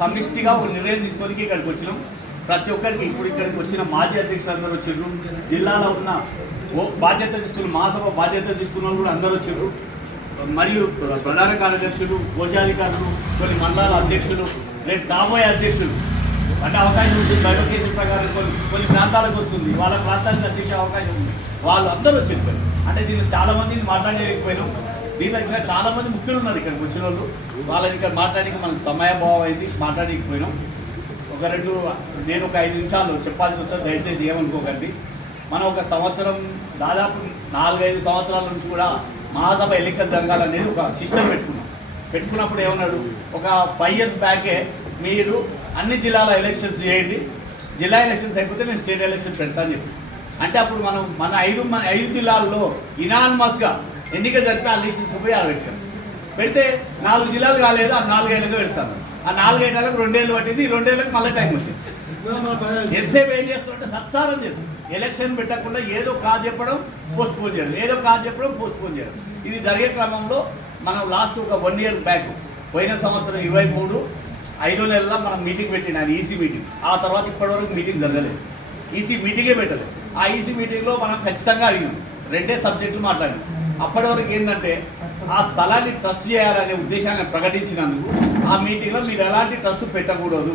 సమిష్టిగా ఒక నిర్ణయం తీసుకోనికి ఇక్కడికి వచ్చినాం. ప్రతి ఒక్కరికి ఇప్పుడు ఇక్కడికి వచ్చిన మాజీ అధ్యక్షులు అందరూ వచ్చారు. జిల్లాలో ఉన్న బాధ్యత తీసుకున్న మహాసభ బాధ్యత తీసుకున్న వాళ్ళు కూడా అందరూ వచ్చారు. మరియు ప్రధాన కార్యదర్శులు కోశాధికారులు కొన్ని మండలాల అధ్యక్షులు రేపు కాబోయే అధ్యక్షులు. అంటే అవకాశం ఉంటుంది బయోకేషన్ ప్రకారం కొన్ని కొన్ని ప్రాంతాలకు వస్తుంది. వాళ్ళ ప్రాంతానికి అధ్యక్ష అవకాశం ఉంది. వాళ్ళు అందరూ వచ్చారు. అంటే దీన్ని చాలా మందిని మాట్లాడలేకపోయినాం. దీంట్లో ఇంకా చాలా మంది ముఖ్యులు ఉన్నారు ఇక్కడికి వచ్చిన వాళ్ళు. వాళ్ళని ఇక్కడ మాట్లాడడానికి మనకు సమయభావం అయింది మాట్లాడలేకపోయినాం ఒక రెండు నేను ఒక ఐదు నిమిషాలు చెప్పాల్సి వస్తే దయచేసి ఏమనుకోకండి. మనం ఒక సంవత్సరం దాదాపు నాలుగైదు సంవత్సరాల నుంచి కూడా మహాసభ ఎన్నికలు జరగాలనేది ఒక సిస్టమ్ పెట్టుకున్నాం. పెట్టుకున్నప్పుడు ఏమన్నాడు? ఒక ఫైవ్ ఇయర్స్ బ్యాకే మీరు అన్ని జిల్లాల ఎలక్షన్స్ చేయండి. జిల్లా ఎలక్షన్స్ అయిపోతే నేను స్టేట్ ఎలక్షన్ పెడతాను చెప్పి అంటే అప్పుడు మనం మన ఐదు మన ఐదు జిల్లాల్లో ఇనాన్మస్గా ఎన్నిక జరిపి ఆ లిస్ట్ తీసుకుపోయి ఆడ పెట్టాం. పెడితే నాలుగు జిల్లాలు కాలేదు ఆ నాలుగేళ్ళకి పెడతాను. ఆ నాలుగేళ్ళకు రెండేళ్ళు పట్టింది ఈ రెండేళ్ళకి మళ్ళీ టైం వచ్చింది. ఎంతసేపు ఏం చేస్తుంటే సత్సారం చేస్తాం. ఎలక్షన్ పెట్టకుండా ఏదో కాదు చెప్పడం పోస్ట్ పోన్ చేయడం. ఏదో కాదు చెప్పడం పోస్ట్ పోన్ చేయడం. ఇది జరిగే క్రమంలో మనం లాస్ట్ ఒక వన్ ఇయర్ బ్యాక్ పోయిన సంవత్సరం ఇరవై మూడు ఐదో నెలల మనం మీటింగ్ పెట్టినాను ఈసీ మీటింగ్. ఆ తర్వాత ఇప్పటివరకు మీటింగ్ జరగలేదు. ఈసీ మీటింగే పెట్టలేదు. ఆ ఈసీ మీటింగ్లో మనం ఖచ్చితంగా అడిగినాం. రెండే సబ్జెక్టులు మాట్లాడినాం. అప్పటి వరకు ఏంటంటే ఆ స్థలాన్ని ట్రస్ట్ చేయాలనే ఉద్దేశాన్ని ప్రకటించినందుకు ఆ మీటింగ్లో మీరు ఎలాంటి ట్రస్ట్ పెట్టకూడదు.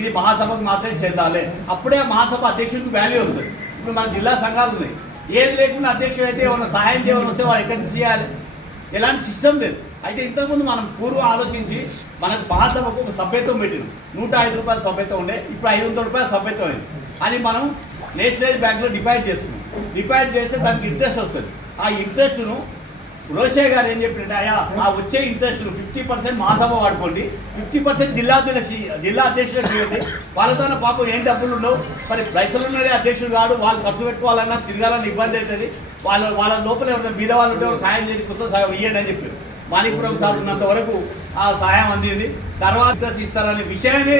ఇది మహాసభకు మాత్రమే చెందాలి అప్పుడే మహాసభ అధ్యక్షుడికి వాల్యూ వస్తుంది. ఇప్పుడు మన జిల్లా సంఘాలు ఉన్నాయి. ఏది లేకుండా అధ్యక్షుడు అయితే ఏమైనా సహాయం చేయవలసి వస్తే వాడు ఎక్కడి నుంచి చేయాలి? ఎలాంటి సిస్టమ్ లేదు. అయితే ఇంతకుముందు మనం పూర్వం ఆలోచించి మనకు మహాసభకు ఒక సభ్యత్వం పెట్టింది నూట ఐదు రూపాయల సభ్యత్వం ఉండే. ఇప్పుడు ఐదు వందల రూపాయల సభ్యత్వం అయింది. అది మనం నేషనల్ బ్యాంక్లో డిపాజిట్ చేస్తున్నాం. డిపాజిట్ చేస్తే దానికి ఇంట్రెస్ట్ వస్తుంది. ఆ ఇంట్రెస్ట్ను రోషే గారు ఏం చెప్పినట్టు అయ్యా ఆ వచ్చే ఇంట్రెస్ట్ ఫిఫ్టీ పర్సెంట్ మహాసభ వాడుకోండి ఫిఫ్టీ పర్సెంట్ జిల్లా అధ్యక్ష జిల్లా అధ్యక్షులకు చేయండి వాళ్ళతో పాపం ఏం డబ్బులు ఉండవు. మరి పైసలు ఉన్నదే అధ్యక్షుడు కాడు వాళ్ళు ఖర్చు పెట్టుకోవాలన్నా తిరగాలన్నా ఇబ్బంది అవుతుంది. వాళ్ళ వాళ్ళ లోపల ఎవరైనా బీద వాళ్ళు ఉంటే సాయం చేయడానికి కోసం సగం ఇవ్వండి అని చెప్పారు. మాణిపురం సార్ ఉన్నంత వరకు ఆ సాయం అందింది. తర్వాత ఇస్తారనే విషయాన్ని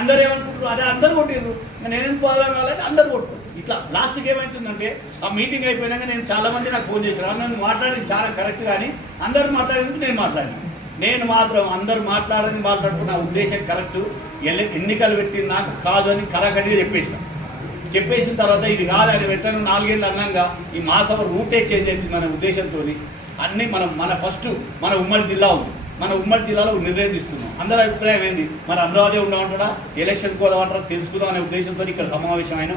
అందరు ఏమనుకుంటున్నారు? అదే అందరు కొట్టిండ్రు నేను ఎందుకు పోవాలని అందరు కొట్టు ఇట్లా లాస్ట్కి ఏమైతుందంటే ఆ మీటింగ్ అయిపోయినాక నేను చాలా మంది నాకు ఫోన్ చేశారు. నన్ను నువ్వు మాట్లాడింది చాలా కరెక్ట్ కానీ అందరు మాట్లాడేందుకు నేను మాట్లాడినా. నేను మాత్రం అందరు మాట్లాడని మాట్లాడుకున్న ఉద్దేశం కరెక్ట్ ఎన్నికలు పెట్టింది నాకు కాదు అని కరాకట్టిగా చెప్పేసాను. చెప్పేసిన తర్వాత ఇది కాదు అని పెట్టాను నాలుగేళ్ళు అన్నాక ఈ మహాసభ రూటే చేంజ్ అయింది మన ఉద్దేశంతో అన్నీ మనం మన ఫస్ట్ మన ఉమ్మడి జిల్లా ఉంది. మన ఉమ్మడి జిల్లాలో నిర్ణయం తీసుకున్నాం. అందరి అభిప్రాయం ఏంది? మన అమరావతి ఉండమంటాడా ఎలక్షన్ కోదామంటారా? తెలుసుకుందాం అనే ఉద్దేశంతో ఇక్కడ సమావేశమైన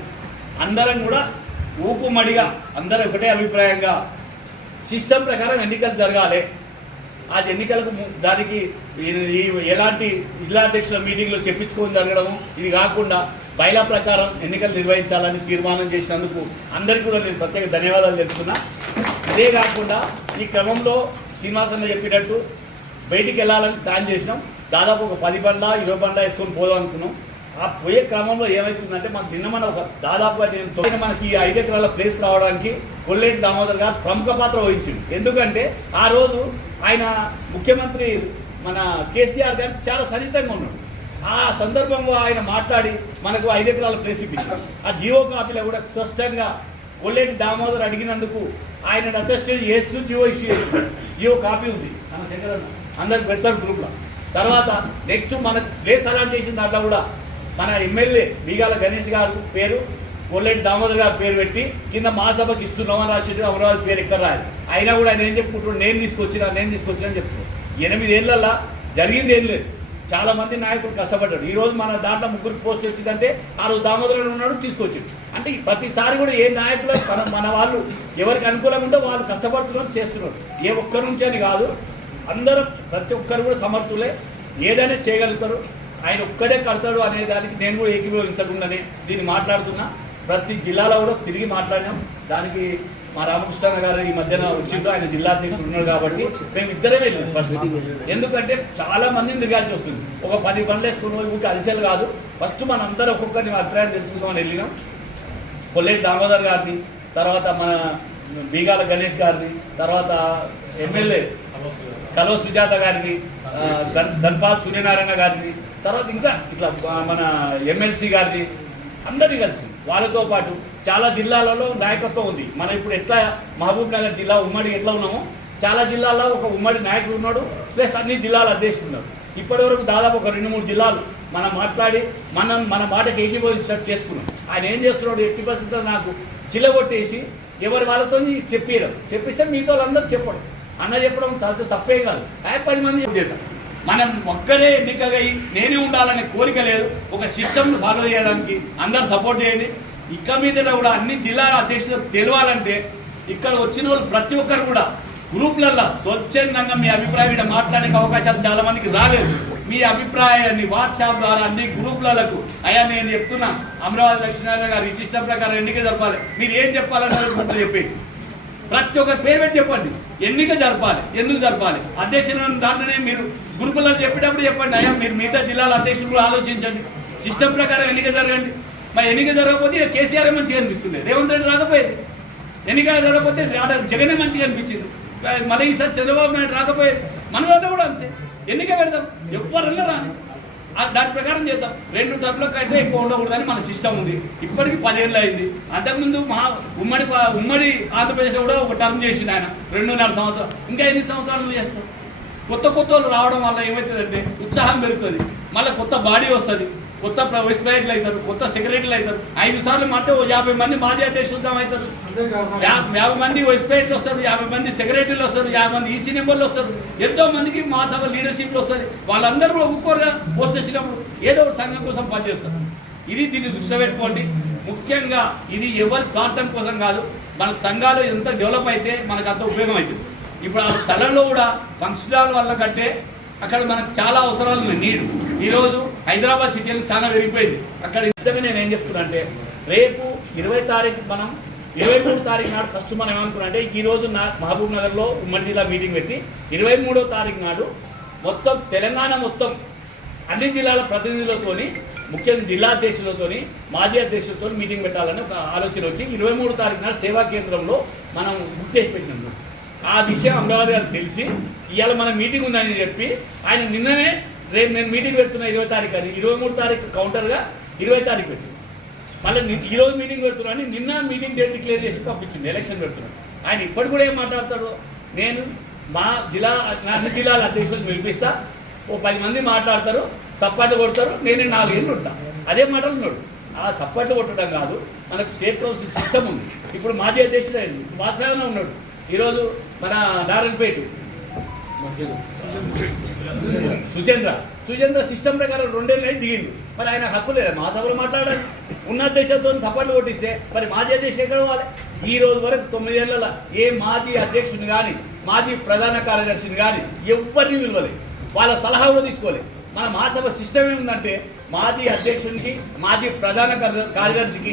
అందరం కూడా ఊపుమడిగా అందరూ ఒకటే అభిప్రాయంగా సిస్టమ్ ప్రకారం ఎన్నికలు జరగాలి. ఆ ఎన్నికలకు దానికి ఈ- ఎలాంటి జిల్లా అధ్యక్షుల మీటింగ్లో చెప్పించుకొని జరగడం ఇది కాకుండా బైలా ప్రకారం ఎన్నికలు నిర్వహించాలని తీర్మానం చేసినందుకు అందరికీ కూడా నేను ప్రత్యేక ధన్యవాదాలు తెలుపుతున్నా. ఇదే కాకుండా ఈ క్రమంలో శ్రీనివాసన్న చెప్పినట్టు బయటికి వెళ్ళాలని ప్లాన్ చేసినాం. దాదాపు ఒక పది బండ్ల ఇరవై బండ్ల వేసుకొని పోదాం అనుకున్నాం. ఆ పోయే క్రమంలో ఏమవుతుందంటే మనకు నిన్న మన ఒక దాదాపుగా నేను మనకి ఈ ఐదు ఎకరాల ప్లేస్ రావడానికి కొల్లేటి దామోదర్ గారు ప్రముఖ పాత్ర వహించింది ఎందుకంటే ఆ రోజు ఆయన ముఖ్యమంత్రి మన కేసీఆర్ గారికి చాలా సన్నిహితంగా ఉన్నాడు. ఆ సందర్భంలో ఆయన మాట్లాడి మనకు ఐదు ఎకరాల ప్లేస్ ఇప్పించారు. ఆ జియో కాపీలో కూడా స్పష్టంగా కొల్లేటి దామోదర్ అడిగినందుకు ఆయన అటెస్ట్ చేస్తూ జియో ఇష్యూ చేస్తున్నాడు జియో కాపీ ఉంది. అందరికి పెడతారు గ్రూప్లో తర్వాత నెక్స్ట్ మన ప్లేస్ అలాట్ చేసిన దాంట్లో కూడా మన ఎమ్మెల్యే బీగాల గణేష్ గారు పేరు కొల్లేటి దామోదర్ గారు పేరు పెట్టి కింద మా మహాసభకి ఇస్తున్నామని రాసిట్టు అమరావతి పేరు ఎక్కడ రాదు అయినా కూడా ఆయన ఏం చెప్పుకుంటున్నాడు? నేను తీసుకొచ్చినా నేను తీసుకొచ్చినా అని చెప్తున్నాను ఎనిమిదేళ్ళలో జరిగింది ఏం లేదు. చాలా మంది నాయకులు కష్టపడ్డారు. ఈ రోజు మన దాంట్లో ముగ్గురు పోస్ట్ వచ్చిందంటే ఆ రోజు దామోదరుడు ఉన్నాడు తీసుకొచ్చాడు. అంటే ప్రతిసారి కూడా ఏ నాయకులు మన మన వాళ్ళు ఎవరికి అనుకూలంగా ఉంటే వాళ్ళు కష్టపడుతున్నారు చేస్తున్నారు. ఏ ఒక్కరి నుంచి అని కాదు అందరూ ప్రతి ఒక్కరు కూడా సమర్థులే. ఏదైనా చేయగలుగుతారు. ఆయన ఒక్కడే కడతాడు అనే దానికి నేను కూడా ఏకీభవించకుండానే దీన్ని మాట్లాడుతున్నా. ప్రతి జిల్లాలో కూడా తిరిగి మాట్లాడినాం. దానికి మా రామకృష్ణ గారు ఈ మధ్యన వచ్చిందో ఆయన జిల్లా అధ్యక్షుడు ఉన్నారు కాబట్టి మేము ఇద్దరే వెళ్ళాం ఫస్ట్ ఎందుకంటే చాలా మందిని దిగాల్సి వస్తుంది. ఒక పది పనులు వేసుకుని ఊరికి అలచలు కాదు. ఫస్ట్ మనందరం ఒక్కొక్కరిని అభిప్రాయం తెలుసుకుందామని వెళ్ళినాం. కొల్లేటి దామోదర్ గారిని తర్వాత మన బీగాల గణేష్ గారిని తర్వాత ఎమ్మెల్యే కలో సుజాత గారిని ఆ, ధన్పాల్ సూర్యనారాయణ గారిని తర్వాత ఇంకా ఇట్లా మన ఎమ్మెల్సీ గారిని అందరినీ కలిసి వాళ్ళతో పాటు చాలా జిల్లాలలో నాయకత్వం ఉంది. మనం ఇప్పుడు ఎట్లా మహబూబ్ నగర్ జిల్లా ఉమ్మడి ఎట్లా ఉన్నామో చాలా జిల్లాల్లో ఒక ఉమ్మడి నాయకుడు ఉన్నాడు ప్లస్ అన్ని జిల్లాల అధ్యక్షుడు ఉన్నారు ఇప్పటి వరకు దాదాపు ఒక రెండు మూడు జిల్లాలు మనం మాట్లాడి మనం మన మాటకి ఏకీభవించినట్టు చేసుకున్నాం. ఆయన ఏం చేస్తున్నాడు ఎట్టి పరిస్థితుల్లో నాకు చిల్లగొట్టేసి ఎవరి వాళ్ళతో చెప్పేయడం చెప్పిస్తే మీతో వాళ్ళందరూ చెప్పడం అన్న చెప్పడం సరిగ్గా తప్పే కాదు. కానీ పది మంది చేద్దాం? మనం ఒక్కరే ఎన్నికగా నేనే ఉండాలనే కోరిక లేదు. ఒక సిస్టమ్ను ఫాలో చేయడానికి అందరు సపోర్ట్ చేయండి. ఇక మీద కూడా అన్ని జిల్లాల అధ్యక్షులకు తెలియాలంటే ఇక్కడ వచ్చిన వాళ్ళు ప్రతి ఒక్కరు కూడా గ్రూప్లల్లో స్వచ్ఛందంగా మీ అభిప్రాయం ఇక్కడ మాట్లాడే అవకాశాలు చాలా మందికి రాలేదు. మీ అభిప్రాయాన్ని వాట్సాప్ ద్వారా అన్ని గ్రూప్లకు అయ్యా నేను చెప్తున్నా అమరావతి లక్ష్మీనారాయణ గారు ఈ సిస్టమ్ ప్రకారం ఎన్నిక జరపాలి. మీరు ఏం చెప్పాలన్నారు గ్రూప్లో చెప్పేది ప్రతి ఒక్క పేరు పెట్టి చెప్పండి. ఎన్నిక జరపాలి ఎందుకు జరపాలి? అధ్యక్షులను దాంట్లోనే మీరు గురుకులలో చెప్పేటప్పుడు చెప్పండి. అయ్యా మీరు మిగతా జిల్లాల అధ్యక్షులు ఆలోచించండి. సిస్టమ్ ప్రకారం ఎన్నిక జరగండి. మరి ఎన్నిక జరగకపోతే కేసీఆర్ మంచిగా అనిపిస్తుంది? రేవంత్ రెడ్డి రాకపోయేది. ఎన్నిక జరగకపోతే ఆడ జగనే మంచిగా అనిపించింది. మళ్ళీ ఈసారి చంద్రబాబు నాయుడు రాకపోయేది. మన దాంట్లో కూడా అంతే. ఎన్నిక పెడదాం. ఎవరన్నా రాని దాని ప్రకారం చేద్దాం. రెండు టర్మ్ల కంటే ఎక్కువ ఉండకూడదని మన సిస్టమ్ ఉంది. ఇప్పటికి పదేళ్ళు అయింది. అంతకుముందు మా ఉమ్మడి ఉమ్మడి ఆంధ్రప్రదేశ్ కూడా ఒక టర్మ్ చేసిండు ఆయన. రెండున్నర సంవత్సరాలు ఇంకా ఎన్ని సంవత్సరాలు చేస్తాం కొత్త కొత్త వాళ్ళు రావడం వల్ల ఏమవుతుందంటే ఉత్సాహం పెరుగుతుంది. మళ్ళీ కొత్త బాడీ వస్తుంది. కొత్త ప్ర- వైస్ ప్రెసిడెంట్లు అవుతారు కొత్త సెక్రటరీలు అవుతారు. ఐదు సార్లు మాత్రం ఓ యాభై మంది మాజీ అధ్యక్షులు అవుతారు. యాభై మంది వైస్ ప్రెసిడెంట్లు వస్తారు యాభై మంది సెక్రటరీలు వస్తారు యాభై మంది ఈసీ నెంబర్లు వస్తారు. ఎంతో మందికి మా సభ లీడర్షిప్ వస్తుంది వాళ్ళందరూ కూడా ఒక్కోరుగా పోస్ట్ వచ్చినప్పుడు ఏదో ఒక సంఘం కోసం పనిచేస్తారు. ఇది దీన్ని దృష్టిలో పెట్టుకోండి. ముఖ్యంగా ఇది ఎవరి స్వార్థం కోసం కాదు మన సంఘాలు ఎంత డెవలప్ అయితే మనకు అంత ఉపయోగం అవుతుంది. ఇప్పుడు ఆ స్థలంలో కూడా ఫంక్షన్ హాల్ వల్ల కంటే అక్కడ మనకు చాలా అవసరాలు ఉన్నాయి నీడు ఈరోజు హైదరాబాద్ సిటీలో చాలా పెరిగిపోయింది అక్కడ ఇష్టంగా నేను ఏం చెప్తున్నా అంటే రేపు ఇరవై తారీఖు మనం ఇరవై మూడు తారీఖు నాడు ఫస్ట్ మనం ఏమనుకున్నా అంటే ఈ రోజు నా మహబూబ్ నగర్లో ఉమ్మడి జిల్లా మీటింగ్ పెట్టి ఇరవై మూడో తారీఖు నాడు మొత్తం తెలంగాణ మొత్తం అన్ని జిల్లాల ప్రతినిధులతోని ముఖ్యంగా జిల్లా అధ్యక్షులతోని మాజీ అధ్యక్షులతో మీటింగ్ పెట్టాలని ఒక ఆలోచన వచ్చి ఇరవై మూడు తారీఖు నాడు సేవా కేంద్రంలో మనం బుక్ చేసి పెట్టినాం. ఆ విషయం అమరావతి గారు తెలిసి ఇవాళ మన మీటింగ్ ఉందని చెప్పి ఆయన నిన్ననే రేపు నేను మీటింగ్ పెడుతున్నా ఇరవై తారీఖు అని ఇరవై మూడు తారీఖు కౌంటర్గా ఇరవై తారీఖు పెట్టి మళ్ళీ ని- ఈ రోజు మీటింగ్ పెడుతున్నా అని నిన్న మీటింగ్ డేట్ డిక్లేర్ చేసి పంపించింది ఎలక్షన్ పెడుతున్నాడు ఆయన ఇప్పటి కూడా ఏం మాట్లాడతాడు? నేను మా జిల్లా నా అన్ని జిల్లాల అధ్యక్షులను పిలిపిస్తా. ఓ పది మంది మాట్లాడతారు సప్పట్లు కొడతారు నేను నాలుగేళ్ళు ఉంటా. అదే మాటలు ఉన్నాడు. ఆ సప్పట్లు కొట్టడం కాదు మనకు స్టేట్ కౌన్సిల్ సిస్టమ్ ఉంది. ఇప్పుడు మాజీ అధ్యక్షుడు అయింది వాసాగానే ఉన్నాడు. ఈరోజు మన నారాయణపేట సుచేంద్ర సుచేంద్ర సిస్టమ్ ప్రకారం రెండేళ్ళు అయి దిగిండు. మరి ఆయన హక్కు లేదా? మా సభలో మాట్లాడాలి. ఉన్న దేశంతో సపోర్ట్లు కొట్టిస్తే మరి మాజీ అధ్యక్షుడు ఎక్కడ పోవాలి? ఈ రోజు వరకు తొమ్మిదేళ్ళ ఏ మాజీ అధ్యక్షుని కానీ మాజీ ప్రధాన కార్యదర్శిని కానీ ఎవరిని విలువలేదు వాళ్ళ సలహా కూడా తీసుకోలేదు మన మహాసభ సిస్టమ్ ఏముందంటే మాజీ అధ్యక్షునికి మాజీ ప్రధాన కార్యదర్శికి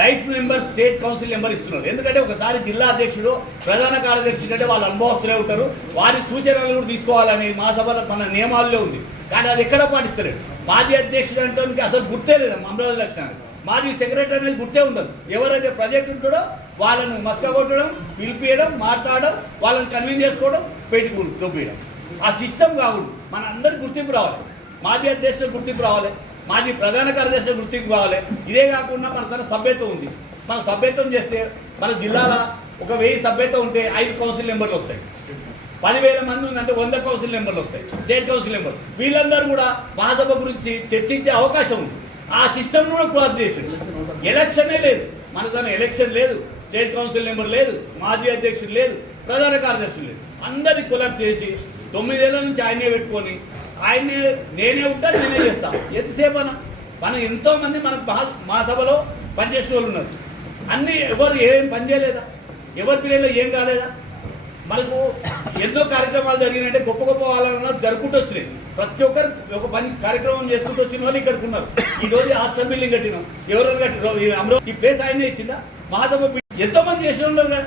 life member state council member ఇస్తున్నారు. ఎందుకంటే ఒకసారి జిల్లా అధ్యక్షుడు ప్రధాన కార్యదర్శి కంటే వాళ్ళు అనుభవస్తులే ఉంటారు. వారి సూచనలు కూడా తీసుకోవాలని మహాసభలో మన నియమాల్లో ఉంది. కానీ అది ఎక్కడ పాటిస్తారు మాజీ అధ్యక్షుడు అంటే అసలు గుర్తే లేదు అమరావతి లక్షణాలు? మాజీ సెక్రటరీ అనేది గుర్తే ఉండదు. ఎవరైతే ప్రాజెక్ట్ ఉంటాడో వాళ్ళను మస్క కొట్టడం పిలిపియడం మాట్లాడడం వాళ్ళని కన్విన్స్ చేసుకోవడం బయటకు దొబ్బేయడం. ఆ సిస్టమ్ కాకూడదు. మన అందరికి గుర్తింపు రావాలి. మాజీ అధ్యక్షుడు గుర్తింపు రావాలి మాజీ ప్రధాన కార్యదర్శి గుర్తింపు రావాలి ఇదే కాకుండా మన తన సభ్యత్వం ఉంది. మన సభ్యత్వం చేస్తే మన జిల్లాల ఒక వెయ్యి సభ్యత్వం ఉంటే ఐదు కౌన్సిల్ నెంబర్లు వస్తాయి. పదివేల మంది ఉందంటే వంద కౌన్సిల్ నెంబర్లు వస్తాయి. స్టేట్ కౌన్సిల్ నెంబర్ వీళ్ళందరూ కూడా మహాసభ గురించి చర్చించే అవకాశం ఉంది. ఆ సిస్టమ్ కూడా క్లాస్ చేసింది. ఎలక్షనే లేదు. మన తన ఎలక్షన్ లేదు. స్టేట్ కౌన్సిల్ నెంబర్ లేదు. మాజీ అధ్యక్షుడు లేదు. ప్రధాన కార్యదర్శులు లేదు. అందరినీ కొలాబ్ చేసి తొమ్మిదేళ్ళ నుంచి ఆయనే పెట్టుకొని ఆయన నేనే ఉంటా నేనే చేస్తా. ఎంతసేపు అన్న మనం ఎంతో మంది మన మహా- మా సభలో పనిచేసిన వాళ్ళు ఉన్నారు. అన్ని ఎవరు ఏం పని చేయలేదా? ఎవరి పిల్లల్లో ఏం కాలేదా? మనకు ఎన్నో కార్యక్రమాలు జరిగినాయంటే గొప్ప గొప్ప వాళ్ళ జరుపుకుంటూ వచ్చినాయి. ప్రతి ఒక్కరు ఒక పని కార్యక్రమం చేసుకుంటూ వచ్చిన వాళ్ళు ఇక్కడికి ఉన్నారు. ఈ రోజు హాస్టల్ బిల్డింగ్ కట్టినాం. ఎవరు కట్టినారు ఈ అమరావతి ఈ ప్లేస్ ఆయన ఇచ్చిందా? మహాసభ బి- ఎంతో మంది చేసి ఉన్నారు కదా.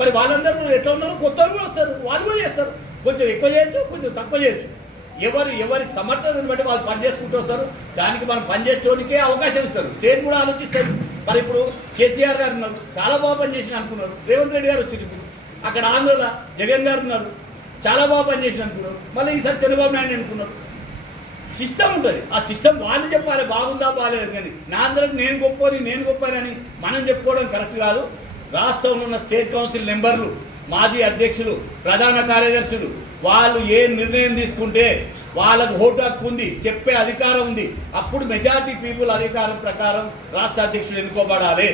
మరి వాళ్ళందరూ ఎట్లా ఉన్నారు? కొత్త వాళ్ళు కూడా వస్తారు. వాళ్ళు కూడా చేస్తారు. కొంచెం ఎక్కువ చేయొచ్చు కొంచెం తక్కువ చేయొచ్చు. ఎవరు ఎవరి సమర్థతను బట్టి వాళ్ళు పని చేసుకుంటూ వస్తారు. దానికి మనం పని అవకాశం ఇస్తారు. స్టేట్ కూడా ఆలోచిస్తారు. మరి ఇప్పుడు కేసీఆర్ గారు ఉన్నారు. చాలా బాగా పనిచేసిన అనుకున్నారు. రేవంత్ రెడ్డి గారు వచ్చింది ఇప్పుడు. అక్కడ ఆంధ్రలో జగన్ గారు ఉన్నారు. చాలా బాగా పనిచేసిన అనుకున్నారు. మళ్ళీ ఈసారి చంద్రబాబు నాయుడు అనుకున్నారు. సిస్టమ్ ఉంటుంది. ఆ సిస్టమ్ వాళ్ళు చెప్పాలి. బాగుందా బాగాలేదు కానీ నా అందరికి నేను గొప్పని నేను గొప్పని మనం చెప్పుకోవడం కరెక్ట్ కాదు. రాష్ట్రంలో ఉన్న స్టేట్ కౌన్సిల్ మెంబర్లు మాజీ అధ్యక్షులు ప్రధాన కార్యదర్శులు వాళ్ళు ఏ నిర్ణయం తీసుకుంటే వాళ్ళకు ఓటు హక్కు ఉంది చెప్పే అధికారం ఉంది అప్పుడు మెజారిటీ పీపుల్ అధికారం ప్రకారం రాష్ట్ర అధ్యక్షుడు ఎన్నుకోబడాలి.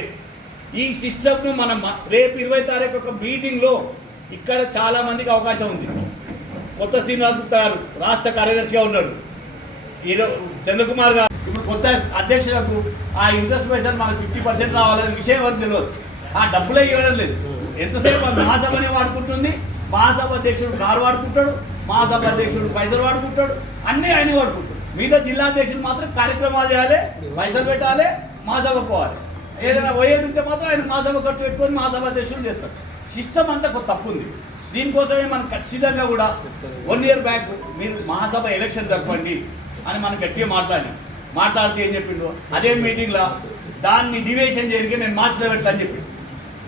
ఈ సిస్టమ్ను మనం రేపు ఇరవై తారీఖు ఒక మీటింగ్లో ఇక్కడ చాలామందికి అవకాశం ఉంది. కొత్త శ్రీనివాస్ గుప్తా గారు రాష్ట్ర కార్యదర్శిగా ఉన్నాడు. ఈరో చంద్రకుమార్ గారు ఇప్పుడు కొత్త అధ్యక్షులకు ఆ ఇంట్రెస్ట్ పైసలు మనకు ఫిఫ్టీ పర్సెంట్ రావాలనే విషయం వరకు తెలియదు. ఆ డబ్బులే ఇవ్వడం లేదు. ఎంతసేపు నాశమని వాడుకుంటుంది మహాసభ అధ్యక్షుడు కారు వాడుకుంటాడు మహాసభ అధ్యక్షుడు పైసలు వాడుకుంటాడు అన్నీ ఆయన వాడుకుంటాడు. మిగతా జిల్లా అధ్యక్షుడు మాత్రం కార్యక్రమాలు చేయాలి పైసలు పెట్టాలి మహాసభ పోవాలి. ఏదైనా పోయేది ఉంటే మాత్రం ఆయన మహాసభ ఖర్చు పెట్టుకొని మహాసభ అధ్యక్షుడు చేస్తారు సిస్టమ్ అంతా కొంత తప్పు ఉంది. దీనికోసమే మనం ఖచ్చితంగా కూడా వన్ ఇయర్ బ్యాక్ మీరు మహాసభ ఎలక్షన్ తప్పండి అని మనం గట్టిగా మాట్లాడి మాట్లాడితే ఏం చెప్పిండు? అదే మీటింగ్లో దాన్ని డివేషన్ చేయడానికి నేను మార్చిలో పెడతా అని చెప్పిండు.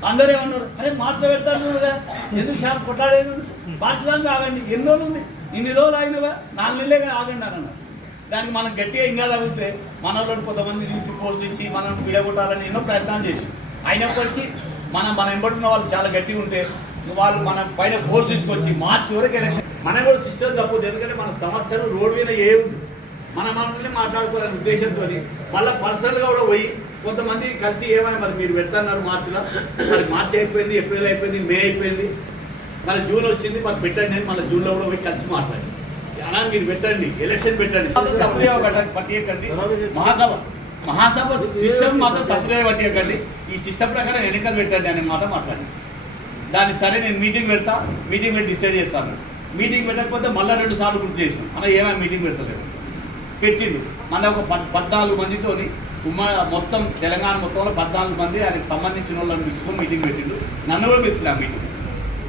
అందరూ ఉన్నారు అరే మాట్లాడతాను పెడతాను కదా. ఎందుకు షాప్ కొట్లాడేది? మార్చడానికి ఆగండి. ఎన్ని రోజులు ఉంది ఇన్ని రోజులు ఆగినవా? నాలుగు నెలలే ఆగండి అని అన్నారు. దానికి మనం గట్టిగా ఇంకా తగిలితే మన కొంతమంది తీసి పోస్ట్ ఇచ్చి మనం విడగొట్టాలని ఎన్నో ప్రయత్నాలు చేసి అయినప్పటికీ మనం మన ఎంబడున్న వాళ్ళు చాలా గట్టిగా ఉంటే వాళ్ళు మన పైన ఫోర్స్ తీసుకొచ్చి మార్చి వరకు ఎలక్షన్ మనం కూడా సిస్టమ్ తప్పదు ఎందుకంటే మన సమస్యలు రోడ్డు మీద ఏ ఉంది? మన మనల్ని మాట్లాడుకోవాలనే ఉద్దేశంతో మళ్ళీ పర్సనల్గా కూడా పోయి కొంతమంది కలిసి ఏమైనా మరి మీరు పెడతాన్నారు మార్చిలో? మరి మార్చి అయిపోయింది ఏప్రిల్ అయిపోయింది మే అయిపోయింది. మళ్ళీ జూన్ వచ్చింది మరి పెట్టండి అని మళ్ళీ జూన్లో కూడా పోయి కలిసి మాట్లాడి అలా మీరు పెట్టండి ఎలక్షన్ పెట్టండి. పట్టియకండి. మహాసభ మహాసభ సిస్టమ్ మాత్రం తప్పుదే పట్టియకండి ఈ సిస్టమ్ ప్రకారం ఎన్నికలు పెట్టండి అనే మాట మాట్లాడి దాన్ని సరే నేను మీటింగ్ పెడతా మీటింగ్ పెట్టి డిసైడ్ చేస్తాను. మీటింగ్ పెట్టకపోతే మళ్ళీ రెండు సార్లు గుర్తు చేసినాం. అలా ఏమైనా మీటింగ్ పెడతలేము పెట్టిండు. మన ఒక పద్- పద్నాలుగు మందితోని ఉమ్మడి మొత్తం తెలంగాణ మొత్తంలో పద్నాలుగు మంది ఆయనకు సంబంధించిన వాళ్ళని పిలుచుకొని మీటింగ్ పెట్టిండు. నన్ను కూడా పిలిచిన ఆ మీటింగ్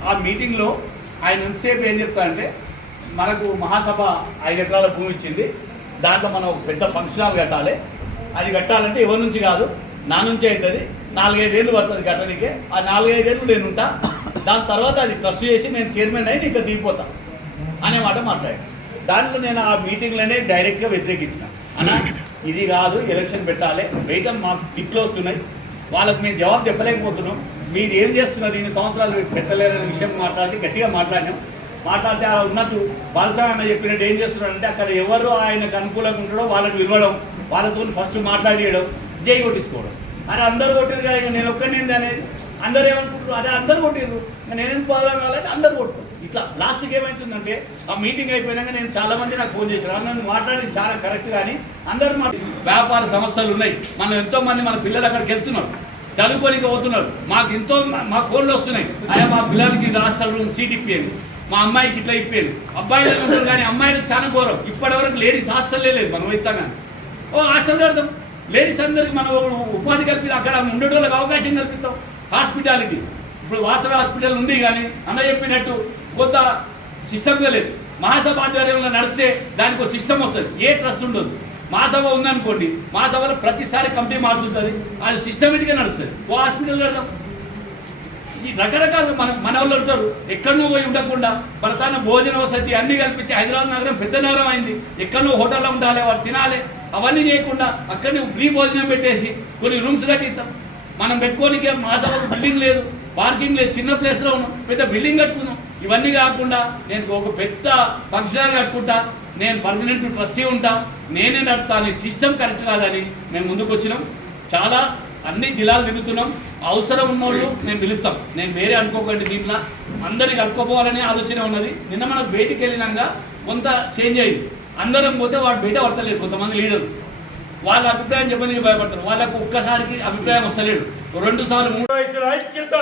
ఆ మీటింగ్లో ఆయన ఎంతసేపు ఏం చెప్తారంటే మనకు మహాసభ ఐదు ఎకరాల భూమి ఇచ్చింది. దాంట్లో మనం పెద్ద ఫంక్షన్ హాల్ కట్టాలి. అది కట్టాలంటే ఎవరి నుంచి కాదు నా నుంచి అవుతుంది నాలుగైదేళ్ళు పడుతుంది కట్టడానికే ఆ నాలుగైదేళ్ళు నేను ఉంటా. దాని తర్వాత అది ట్రస్ట్ చేసి నేను చైర్మన్ అయ్యి ఇక్కడ దిగిపోతా అనే మాట మాట్లాడాను దాంట్లో నేను ఆ మీటింగ్లోనే డైరెక్ట్గా వ్యతిరేకించిన. అన్నా ఇది కాదు ఎలక్షన్ పెట్టాలి. బయట మాకు దిక్కులు వస్తున్నాయి. వాళ్ళకి మేము జవాబు చెప్పలేకపోతున్నాం. మీరు ఏం చేస్తున్నారు? ఇన్ని సంవత్సరాలు పెట్టలేరనే విషయం మాట్లాడి గట్టిగా మాట్లాడినాం. మాట్లాడితే అలా ఉన్నట్టు బాలసాగన్న చెప్పినట్టు ఏం చేస్తున్నారంటే అక్కడ ఎవరు ఆయనకు అనుకూలంగా ఉంటాడో వాళ్ళని విలవడం వాళ్ళతో ఫస్ట్ మాట్లాడేయడం జై కొట్టించుకోవడం. అరే అందరు కొట్టిరు కదా ఇక నేను ఒక్కనేంది అనేది? అందరు ఏమనుకుంటారు అదే అందరు కొట్టిర్రు. నేను నేనేం పోదాం కావాలంటే అందరు కొట్టు ఇట్లా లాస్ట్కి ఏమవుతుందంటే ఆ మీటింగ్ అయిపోయినాక నేను చాలా మంది నాకు ఫోన్ చేశారు. నన్ను మాట్లాడింది చాలా కరెక్ట్ కానీ అందరు మా వ్యాపార సమస్యలు ఉన్నాయి. మనం ఎంతో మంది మన పిల్లలు అక్కడికి వెళ్తున్నారు. చదువుకోనికి పోతున్నారు. మాకు ఎంతో మా ఫోన్లు వస్తున్నాయి. అయ్యా మా పిల్లలకి హాస్టల్ రూమ్ సీట్ ఇప్పాను మా అమ్మాయికి ఇట్లా ఇప్పాను అబ్బాయిలు ఉంటారు కానీ అమ్మాయిలకు చాలా ఘోరం. ఇప్పటి వరకు లేడీస్ హాస్టల్లే లేదు మనం ఇస్తాం ఓ హాస్టల్ కడతాం లేడీస్ అందరికి మనం ఉపాధి కల్పిస్తాం అక్కడ ఉండేటోళ్ళకి అవకాశం కల్పిస్తాం హాస్పిటాలిటీ. ఇప్పుడు వాసవి హాస్పిటల్ ఉంది కానీ అన్న చెప్పినట్టు కొంత సిస్టమ్గా లేదు. మహాసభ ఆధ్వర్యంలో నడిస్తే దానికి ఒక సిస్టమ్ వస్తుంది. ఏ ట్రస్ట్ ఉండదు. మహాసభ ఉందనుకోండి మహాసభలో ప్రతిసారి కమిటీ మారుతుంటుంది. అది సిస్టమేటిక్గా నడుస్తుంది. ఓ హాస్పిటల్ కడదాం ఈ రకరకాల మన మన వాళ్ళు ఉంటారు ఎక్కడనో పోయి ఉండకుండా ప్రధాన భోజన వసతి అన్ని కల్పించి హైదరాబాద్ నగరం పెద్ద నగరం అయింది. ఎక్కడనో హోటల్లో ఉండాలి వాడు తినాలి. అవన్నీ చేయకుండా అక్కడనే ఫ్రీ భోజనం పెట్టేసి కొన్ని రూమ్స్ కట్టిస్తాం మనం పెట్టుకోనికే మా బిల్డింగ్ లేదు పార్కింగ్ లేదు. చిన్న ప్లేస్లో ఉన్నాం. పెద్ద బిల్డింగ్ కట్టుకుందాం. ఇవన్నీ కాకుండా నేను ఒక పెద్ద ఫంక్షన్ కట్టుకుంటా నేను పర్మనెంట్ ట్రస్టీ ఉంటా నేనే నడుపుతాను సిస్టమ్ కరెక్ట్ కాదని మేము ముందుకు వచ్చినాం. చాలా అన్ని జిల్లాలు తిరుగుతున్నాం. అవసరం ఉన్నోళ్ళు మేము పిలుస్తాం. నేను వేరే అనుకోకండి దీంట్లో. అందరికి అనుకోపోవాలనే ఆలోచన ఉన్నది. నిన్న మనం బయటికి వెళ్ళినాక కొంత చేంజ్ అయింది. అందరం పోతే వాడు బయట పడతలేరు కొంతమంది లీడర్లు. వాళ్ళ అభిప్రాయం చెప్పడానికి భయపడతారు. వాళ్ళకు ఒక్కసారికి అభిప్రాయం వస్తలేడు రెండు సార్లు మూడు ఐక్యత